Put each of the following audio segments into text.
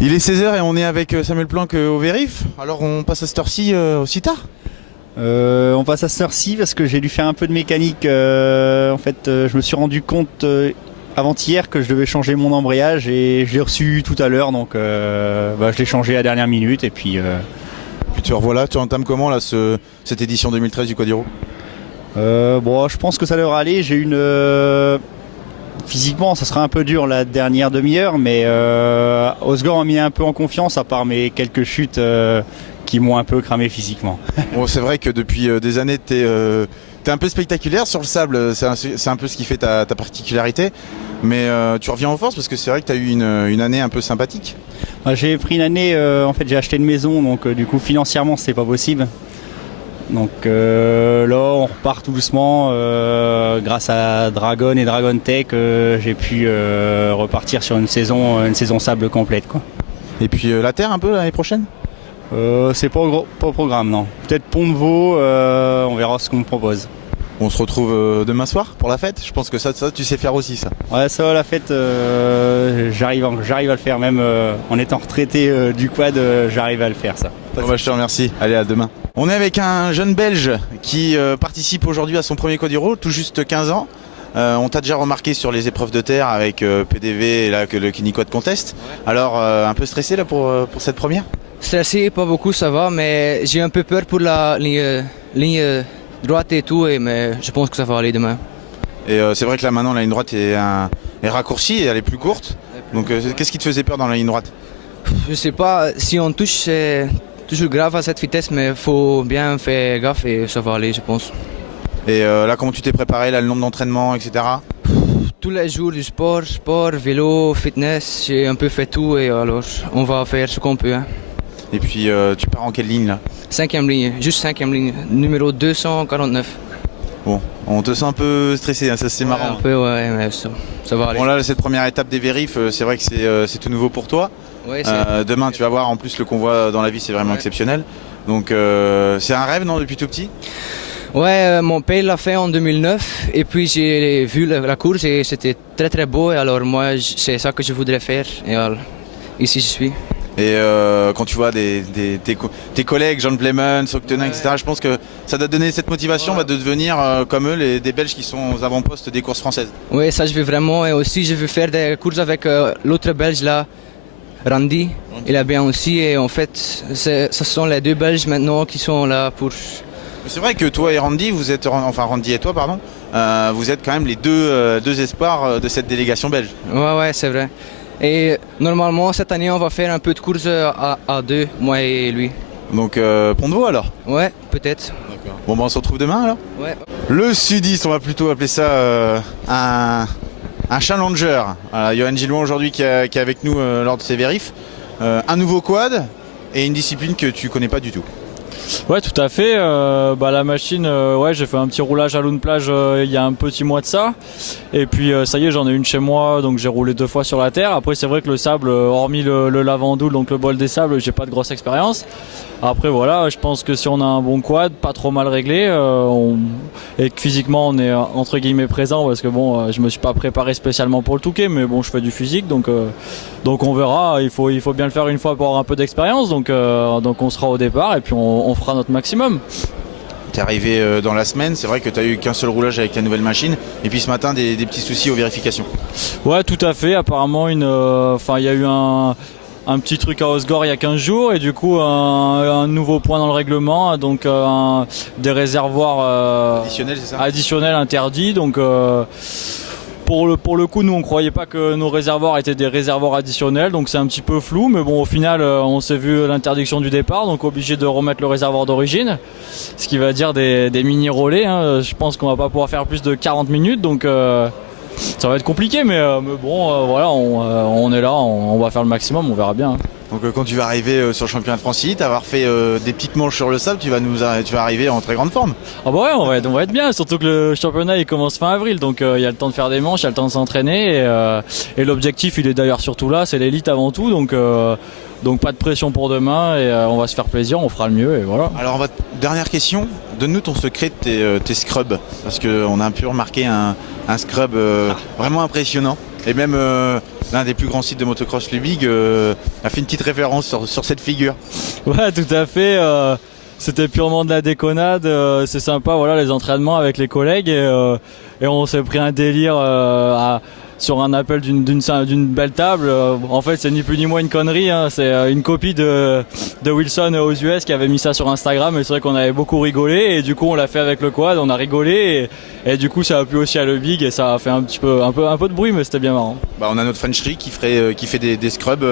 Il est 16 h et on est avec Samuel Planck au Vérif. Alors on passe à cette heure-ci aussi tard? On passe à cette heure-ci parce que j'ai dû faire un peu de mécanique. Je me suis rendu compte avant-hier que je devais changer mon embrayage et je l'ai reçu tout à l'heure. Donc je l'ai changé à la dernière minute et puis... Puis tu revoilà, tu entames comment là, cette édition 2013 du Quadiro? Je pense que ça devrait aller. J'ai une... Physiquement, ça sera un peu dur la dernière demi-heure, mais Osgore m'a mis un peu en confiance, à part mes quelques chutes qui m'ont un peu cramé physiquement. Bon, c'est vrai que depuis des années, t'es un peu spectaculaire sur le sable, c'est un peu ce qui fait ta particularité. Mais tu reviens en force parce que c'est vrai que tu as eu une année un peu sympathique. J'ai pris une année, j'ai acheté une maison, donc du coup financièrement c'est pas possible. Donc là on repart tout doucement grâce à Dragon et Dragon Tech, j'ai pu repartir sur une saison sable complète, quoi. Et puis la terre un peu l'année prochaine? C'est pas au programme, non. Peut-être Pont de Vaux, on verra ce qu'on me propose. On se retrouve demain soir pour la fête. Je pense que ça tu sais faire aussi ça. Ouais, ça la fête, j'arrive à le faire, même en étant retraité du quad, j'arrive à le faire ça. Je te remercie, allez à demain. On est avec un jeune Belge qui participe aujourd'hui à son premier Quadiro, tout juste 15 ans. On t'a déjà remarqué sur les épreuves de terre avec PDV et là, le Kiniquad Contest. Alors un peu stressé là pour cette première? Stressé, pas beaucoup, ça va, mais j'ai un peu peur pour la ligne droite et tout, mais je pense que ça va aller demain. Et c'est vrai que là maintenant la ligne droite est raccourcie et elle est plus courte. Donc qu'est-ce qui te faisait peur dans la ligne droite? Je sais pas, si on touche c'est toujours grave à cette vitesse, mais il faut bien faire gaffe et ça va aller, je pense. Et là comment tu t'es préparé, là, le nombre d'entraînements, etc. Tous les jours du sport, vélo, fitness, j'ai un peu fait tout et alors on va faire ce qu'on peut. Hein. Et puis tu pars en quelle ligne là? 5e ligne, juste 5e ligne, numéro 249. Bon, on te sent un peu stressé, hein, ça c'est marrant. Un peu, ouais, mais ça va aller. Bon là, cette première étape des vérifs, c'est vrai que c'est tout nouveau pour toi. Ouais, demain, tu vas voir, en plus le convoi dans la vie, c'est vraiment exceptionnel. Donc c'est un rêve, non, depuis tout petit? Ouais, mon père l'a fait en 2009 et puis j'ai vu la course et c'était très très beau et alors moi c'est ça que je voudrais faire et alors, ici je suis. Et quand tu vois tes collègues, Jean Vlemens, Octenin, etc., je pense que ça doit te donner cette motivation de devenir comme eux des Belges qui sont aux avant-postes des courses françaises. Oui, ça je veux vraiment et aussi je veux faire des courses avec l'autre Belge là, Randy. Il est bien aussi et en fait ce sont les deux Belges maintenant qui sont là pour... C'est vrai que toi et Randy, Randy et toi, pardon, vous êtes quand même les deux espoirs de cette délégation belge. Ouais, c'est vrai. Et normalement, cette année, on va faire un peu de course à deux, moi et lui. Donc, Pont de Vaux alors? Ouais, peut-être. D'accord. Bon, on se retrouve demain alors? Ouais. Le sudiste, on va plutôt appeler ça un challenger. Voilà, Johan Gilloin aujourd'hui qui est avec nous lors de ces vérifs. Un nouveau quad et une discipline que tu connais pas du tout. Ouais, tout à fait. La machine, j'ai fait un petit roulage à Lune Plage il y a un petit mois de ça. Et puis ça y est, j'en ai une chez moi, donc j'ai roulé 2 fois sur la terre. Après, c'est vrai que le sable, hormis le lavandoule, donc le bol des sables, j'ai pas de grosse expérience. Après voilà, je pense que si on a un bon quad, pas trop mal réglé, et que physiquement on est entre guillemets présent, parce que je me suis pas préparé spécialement pour le Touquet, mais bon, je fais du physique, donc on verra. Il faut bien le faire une fois pour avoir un peu d'expérience, donc on sera au départ et puis on fera notre maximum. T'es arrivé dans la semaine, c'est vrai que tu as eu qu'un seul roulage avec la nouvelle machine, et puis ce matin des petits soucis aux vérifications. Ouais, tout à fait. Apparemment, il y a eu un petit truc à Osgore il y a 15 jours et du coup un nouveau point dans le règlement, donc des réservoirs additionnels interdits. Donc pour le coup, nous on croyait pas que nos réservoirs étaient des réservoirs additionnels, donc c'est un petit peu flou, mais bon, au final on s'est vu l'interdiction du départ, donc obligé de remettre le réservoir d'origine, ce qui va dire des mini relais, hein. Je pense qu'on va pas pouvoir faire plus de 40 minutes, donc ça va être compliqué, mais bon, voilà, on est là, on va faire le maximum, on verra bien. Hein. Donc quand tu vas arriver sur le championnat de France Elite, avoir fait des petites manches sur le sable, tu vas arriver en très grande forme. Ah bah ouais, on va être bien, surtout que le championnat il commence fin avril, donc il y a le temps de faire des manches, il y a le temps de s'entraîner, et l'objectif il est d'ailleurs surtout là, c'est l'élite avant tout, donc pas de pression pour demain, et on va se faire plaisir, on fera le mieux, et voilà. Alors dernière question, donne-nous ton secret de tes scrubs, parce qu'on a pu remarquer un scrub vraiment impressionnant. Et même l'un des plus grands sites de motocross, le Big, a fait une petite référence sur cette figure. Ouais, tout à fait. C'était purement de la déconnade. C'est sympa, voilà, les entraînements avec les collègues. Et on s'est pris un délire sur un appel d'une belle table. En fait, c'est ni plus ni moins une connerie. Hein. C'est une copie de Wilson aux US qui avait mis ça sur Instagram. Et c'est vrai qu'on avait beaucoup rigolé. Et du coup, on l'a fait avec le quad. On a rigolé. Et du coup, ça a plu aussi à le Big. Et ça a fait un peu de bruit, mais c'était bien marrant. Bah, on a notre Frencherie qui fait des scrubs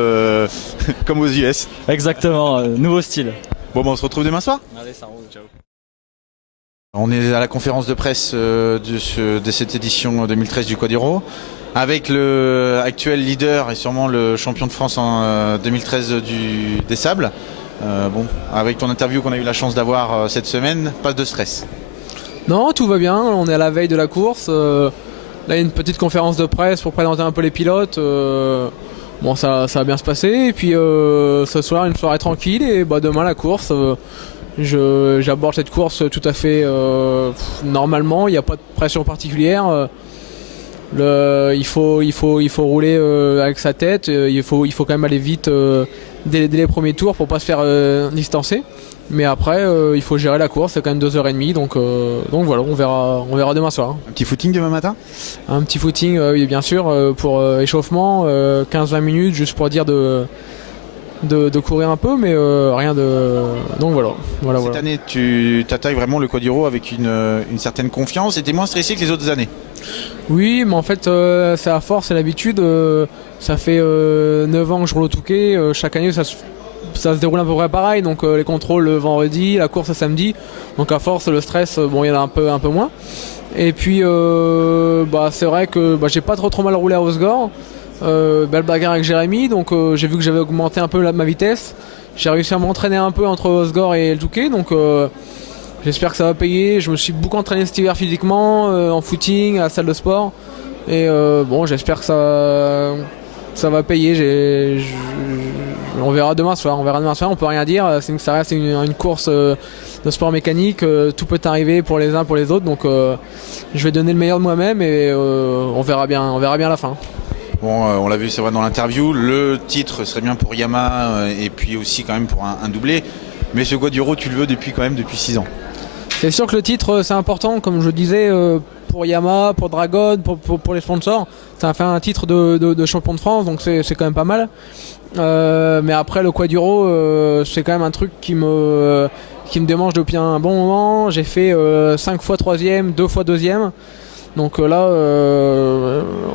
comme aux US. Exactement. Nouveau style. Bon, bah, on se retrouve demain soir. Allez, ça roule. Ciao. On est à la conférence de presse de cette édition 2013 du Quadiro avec le actuel leader et sûrement le champion de France en 2013 des sables. Avec ton interview qu'on a eu la chance d'avoir cette semaine, pas de stress? Non, tout va bien, on est à la veille de la course. Là, il y a une petite conférence de presse pour présenter un peu les pilotes. Ça va bien se passer. Et puis ce soir, une soirée tranquille. Et demain, la course. J'aborde cette course tout à fait normalement. Il n'y a pas de pression particulière. Il faut rouler avec sa tête. Il faut quand même aller vite dès les premiers tours pour pas se faire distancer. Mais après, il faut gérer la course. C'est quand même 2h30. Donc voilà, on verra demain soir. Un petit footing demain matin? Un petit footing, oui, bien sûr, pour échauffement, 15-20 minutes, juste pour dire de courir un peu, mais rien de... Donc voilà. Cette année, tu t'attaques vraiment le Quadiro avec une certaine confiance et tu es moins stressé que les autres années? Oui, mais en fait, c'est à force, c'est l'habitude. Ça fait 9 ans que je roule au Touquet. Chaque année, ça se déroule à peu près pareil. Donc les contrôles le vendredi, la course le samedi. Donc à force, le stress, il y en a un peu moins. Et puis, c'est vrai que j'ai pas trop mal roulé à Osgore. Belle bagarre avec Jérémy, donc j'ai vu que j'avais augmenté un peu ma vitesse. J'ai réussi à m'entraîner un peu entre Osgore et le Touquet, donc j'espère que ça va payer. Je me suis beaucoup entraîné cet hiver physiquement, en footing, à la salle de sport. Et j'espère que ça va payer. On verra demain soir, on peut rien dire. Ça reste une course de sport mécanique, tout peut arriver pour les uns, pour les autres. Donc je vais donner le meilleur de moi-même et on verra bien à la fin. Bon, on l'a vu, c'est vrai, dans l'interview, le titre serait bien pour Yamaha et puis aussi quand même pour un doublé. Mais ce Quadiro, tu le veux depuis 6 ans. C'est sûr que le titre, c'est important, comme je le disais, pour Yamaha, pour Dragon, pour les sponsors. Ça fait un titre de champion de France, donc c'est quand même pas mal. Mais après, le Quadiro, c'est quand même un truc qui me démange depuis un bon moment. J'ai fait 5 fois 3e, 2 fois 2e. Donc là,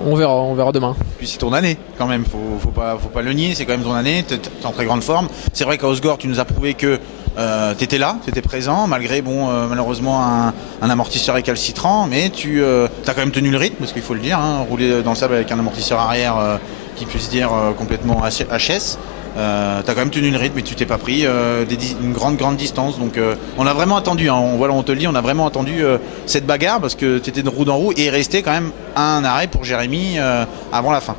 on verra demain. Puis c'est ton année quand même, faut pas le nier, c'est quand même ton année, t'es en très grande forme. C'est vrai qu'à Osgore, tu nous as prouvé que t'étais là, t'étais présent, malgré malheureusement un amortisseur récalcitrant, mais tu as quand même tenu le rythme, parce qu'il faut le dire, hein, rouler dans le sable avec un amortisseur arrière qui puisse dire complètement HS. T'as quand même tenu le rythme et tu t'es pas pris une grande distance, donc on a vraiment attendu, hein, on te le dit, on a vraiment attendu cette bagarre parce que t'étais de roue dans roue et il restait quand même un arrêt pour Jérémy avant la fin.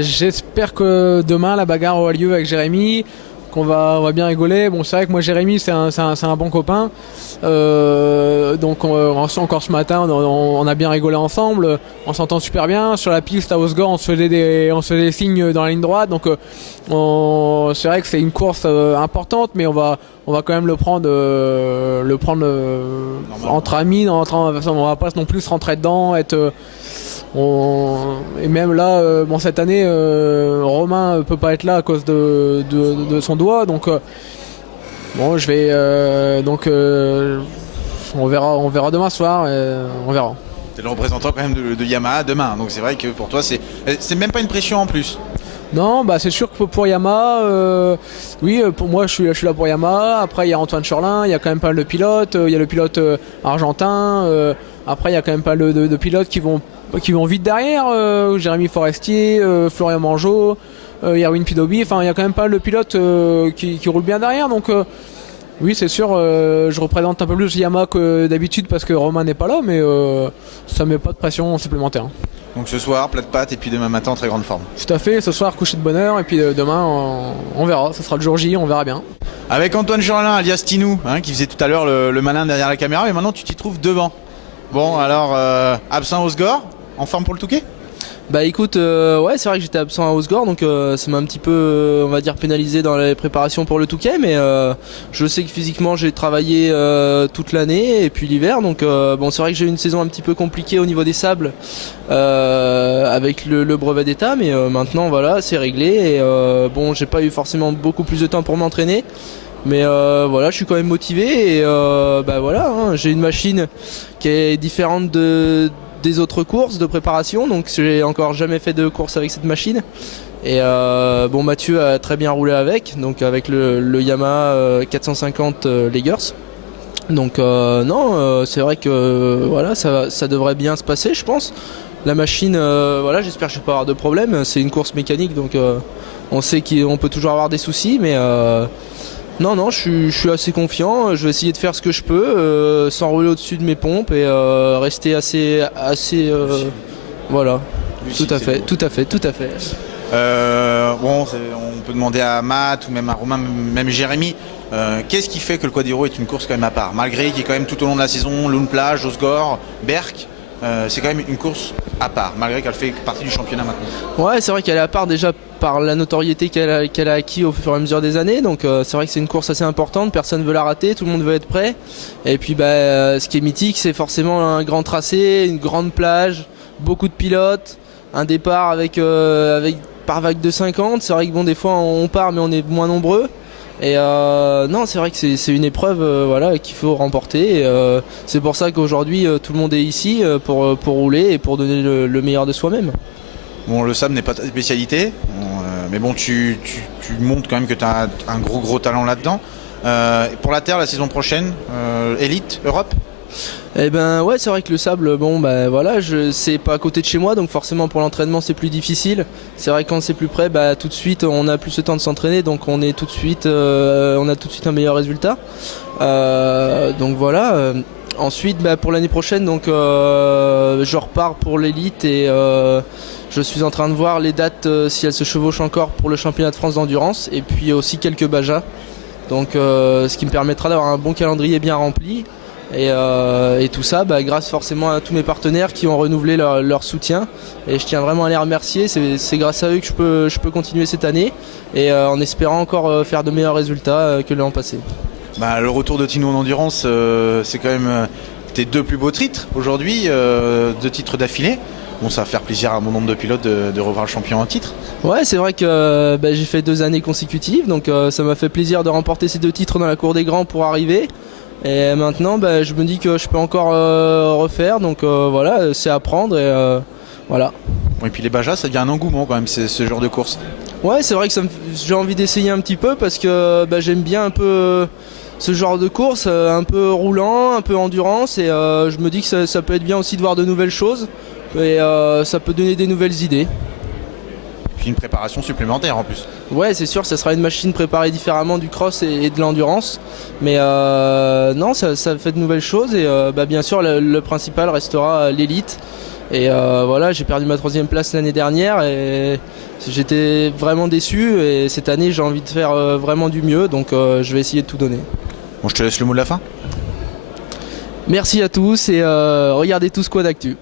J'espère que demain la bagarre aura lieu avec Jérémy, qu'on va bien rigoler. Bon, c'est vrai que moi Jérémy c'est un bon copain, donc encore ce matin on a bien rigolé ensemble, on s'entend super bien. Sur la piste à Osgore on se faisait des signes dans la ligne droite, donc c'est vrai que c'est une course importante, mais on va quand même le prendre entre amis, on va pas non plus se rentrer dedans, et même là, cette année, Romain peut pas être là à cause de son doigt, donc je vais on verra demain soir, on verra. T'es le représentant quand même de Yamaha demain, donc c'est vrai que pour toi c'est même pas une pression en plus. Non, c'est sûr que pour Yamaha, oui, pour moi je suis là pour Yamaha. Après il y a Antoine Chorlin, il y a quand même pas mal de pilotes, il y a le pilote argentin, après il y a quand même pas mal de pilotes qui vont vite derrière, Jérémy Forestier, Florian Mangeot, Erwin Pidobi, enfin il y a quand même pas mal de pilotes qui roulent bien derrière, donc oui c'est sûr, je représente un peu plus Yamaha que d'habitude parce que Romain n'est pas là, mais ça met pas de pression supplémentaire. Donc ce soir, plat de pâtes et puis demain matin, très grande forme. Tout à fait, ce soir coucher de bonne heure et puis demain on verra, ce sera le jour J, on verra bien. Avec Antoine Chorlin alias Tinou, qui faisait tout à l'heure le malin derrière la caméra, mais maintenant tu t'y trouves devant. Bon alors, absent Osgore, en forme pour le Touquet? Bah écoute, ouais, c'est vrai que j'étais absent à Osgore, donc ça m'a un petit peu, on va dire, pénalisé dans les préparations pour le Touquet, mais je sais que physiquement j'ai travaillé toute l'année et puis l'hiver, donc bon, c'est vrai que j'ai eu une saison un petit peu compliquée au niveau des sables avec le brevet d'état, mais maintenant voilà, c'est réglé et bon, j'ai pas eu forcément beaucoup plus de temps pour m'entraîner. Mais voilà, je suis quand même motivé et bah voilà, hein, j'ai une machine qui est différente des autres courses de préparation, donc j'ai encore jamais fait de course avec cette machine. Et bon, Mathieu a très bien roulé avec le Yamaha 450 Leggers. Donc non, c'est vrai que voilà, ça devrait bien se passer, je pense. La machine, voilà, j'espère que je vais pas avoir de problème. C'est une course mécanique, donc on sait qu'on peut toujours avoir des soucis, mais non, je suis assez confiant. Je vais essayer de faire ce que je peux, sans rouler au-dessus de mes pompes et rester assez, voilà. Lucide, Tout à fait. Bon, on peut demander à Matt ou même à Romain, même Jérémy, qu'est-ce qui fait que le Quadiro est une course quand même à part, malgré qu'il y ait quand même tout au long de la saison Lune Plage, Osgore, Berck, c'est quand même une course à part, malgré qu'elle fait partie du championnat maintenant. Ouais, c'est vrai qu'elle est à part déjà par la notoriété qu'elle a acquis au fur et à mesure des années, donc c'est vrai que c'est une course assez importante, personne ne veut la rater, tout le monde veut être prêt. Et puis bah, ce qui est mythique, c'est forcément un grand tracé, une grande plage, beaucoup de pilotes, un départ avec par vague de 50. C'est vrai que bon, des fois on part mais on est moins nombreux. Et non, c'est vrai que c'est une épreuve voilà, qu'il faut remporter. Et, c'est pour ça qu'aujourd'hui tout le monde est ici pour rouler et pour donner le meilleur de soi-même. Bon, le sable n'est pas ta spécialité, mais bon, tu montres quand même que tu as un gros talent là-dedans. Pour la terre, la saison prochaine, Elite, Europe? Eh ben ouais, c'est vrai que le sable, bon bah voilà, c'est pas à côté de chez moi, donc forcément pour l'entraînement c'est plus difficile. C'est vrai que quand c'est plus près, bah tout de suite on a plus le temps de s'entraîner, donc on a tout de suite un meilleur résultat. Donc voilà. Ensuite, bah, pour l'année prochaine, donc je repars pour l'élite et je suis en train de voir les dates si elles se chevauchent encore pour le championnat de France d'endurance et puis aussi quelques Bajas. Donc ce qui me permettra d'avoir un bon calendrier bien rempli. Et tout ça grâce forcément à tous mes partenaires qui ont renouvelé leur soutien et je tiens vraiment à les remercier. C'est grâce à eux que je peux continuer cette année et en espérant encore faire de meilleurs résultats que l'an passé. Le retour de Tino en endurance, c'est quand même tes deux plus beaux titres aujourd'hui, 2 titres d'affilée. Bon, ça va faire plaisir à mon nombre de pilotes de revoir le champion en titre. Ouais, c'est vrai que j'ai fait 2 années consécutives, donc ça m'a fait plaisir de remporter ces 2 titres dans la cour des grands pour arriver. Et maintenant, je me dis que je peux encore refaire, donc voilà, c'est à prendre et voilà. Et puis les Bajas, ça devient un engouement quand même, ce genre de course. Ouais, c'est vrai que j'ai envie d'essayer un petit peu parce que j'aime bien un peu ce genre de course, un peu roulant, un peu endurance, et je me dis que ça peut être bien aussi de voir de nouvelles choses et ça peut donner des nouvelles idées. Puis une préparation supplémentaire en plus. Ouais, c'est sûr, ça sera une machine préparée différemment du cross et de l'endurance. Mais non, ça fait de nouvelles choses et bien sûr le principal restera l'élite. Et voilà, j'ai perdu ma 3e place l'année dernière et j'étais vraiment déçu. Et cette année, j'ai envie de faire vraiment du mieux, donc je vais essayer de tout donner. Bon, je te laisse le mot de la fin. Merci à tous et regardez tout Squad Actu.